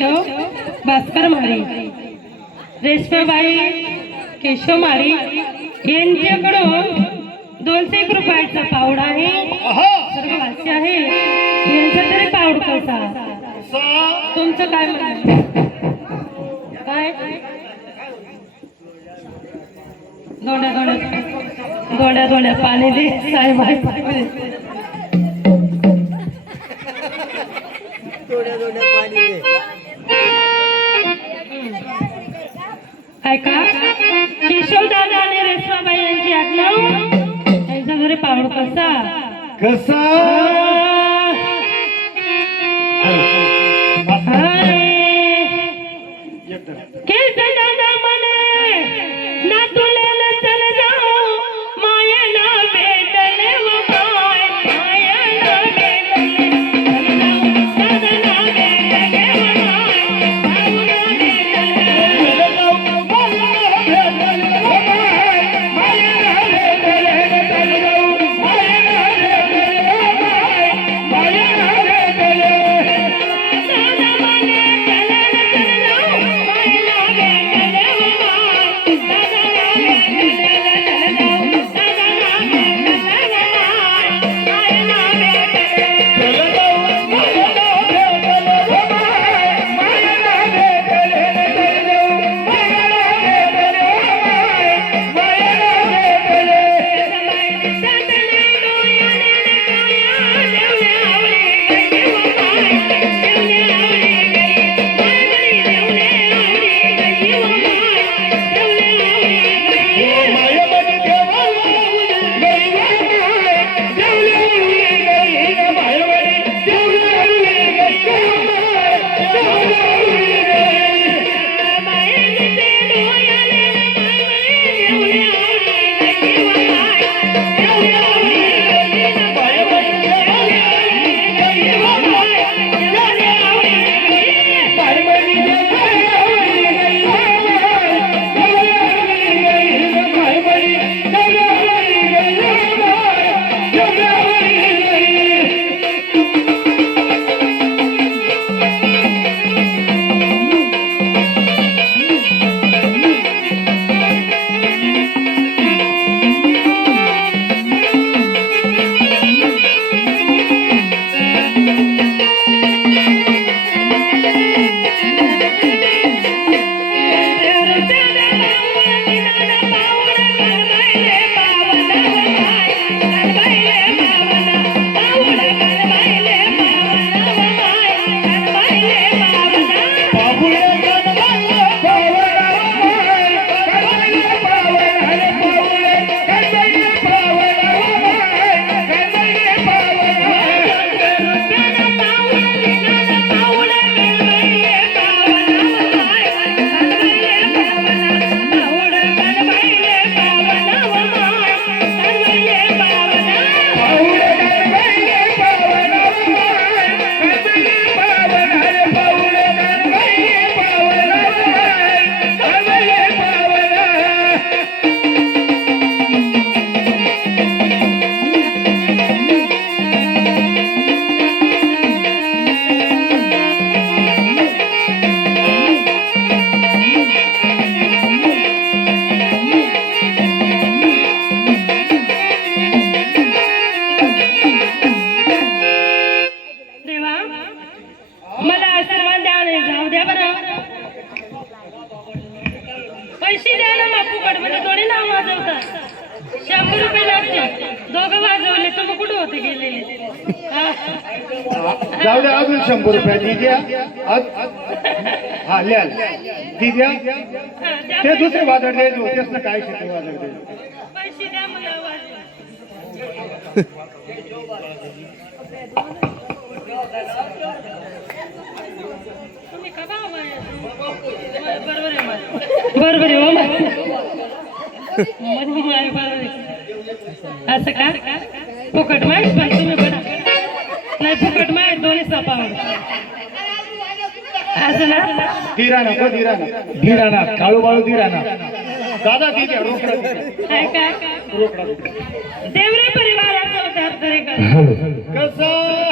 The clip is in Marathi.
केशव भास्कर माळी, रेश्माबाई केशव माळी यांच्याकडून 201 रुपयाचा पावड आहे, सर्व वास्य आहे। यांचा तरी पावड कसा? तुमचं काय म्हणणं? काय दोड्या दोड्या पाणी दे साहेब आहे पाणी ऐका, केशव दादा आणि रेश्माबाई यांची आज्ञा, त्यांच्या घरी पावड कसा कसा पैसे द्यायला बापू कडमध्ये थोडी नाव वाजवतात। 100 रुपये लागते, दोघं वाजवले तुम्ही कुठे होते गेलेले? जाऊ द्या, अजून 100 रुपये दी द्या। हा लिहाल दी द्या, ते दुसरे वाजत द्यायचे होतेच ना, काय शिकले वाजत द्यायचे। पैसे द्या मला वाजव। तुम्ही का भाव आहे? बरोबर आहे बरोबर आहे असं का फुकट माहित पण तुम्ही बघा नाही फुकट माहित दोन्ही सपावड असं ना धीराना को धीराना काळू बाळू धीराना दादा दी द्या रोकडा काय काय रोकडा देवरे परिवाराचा उद्धार करे का कसं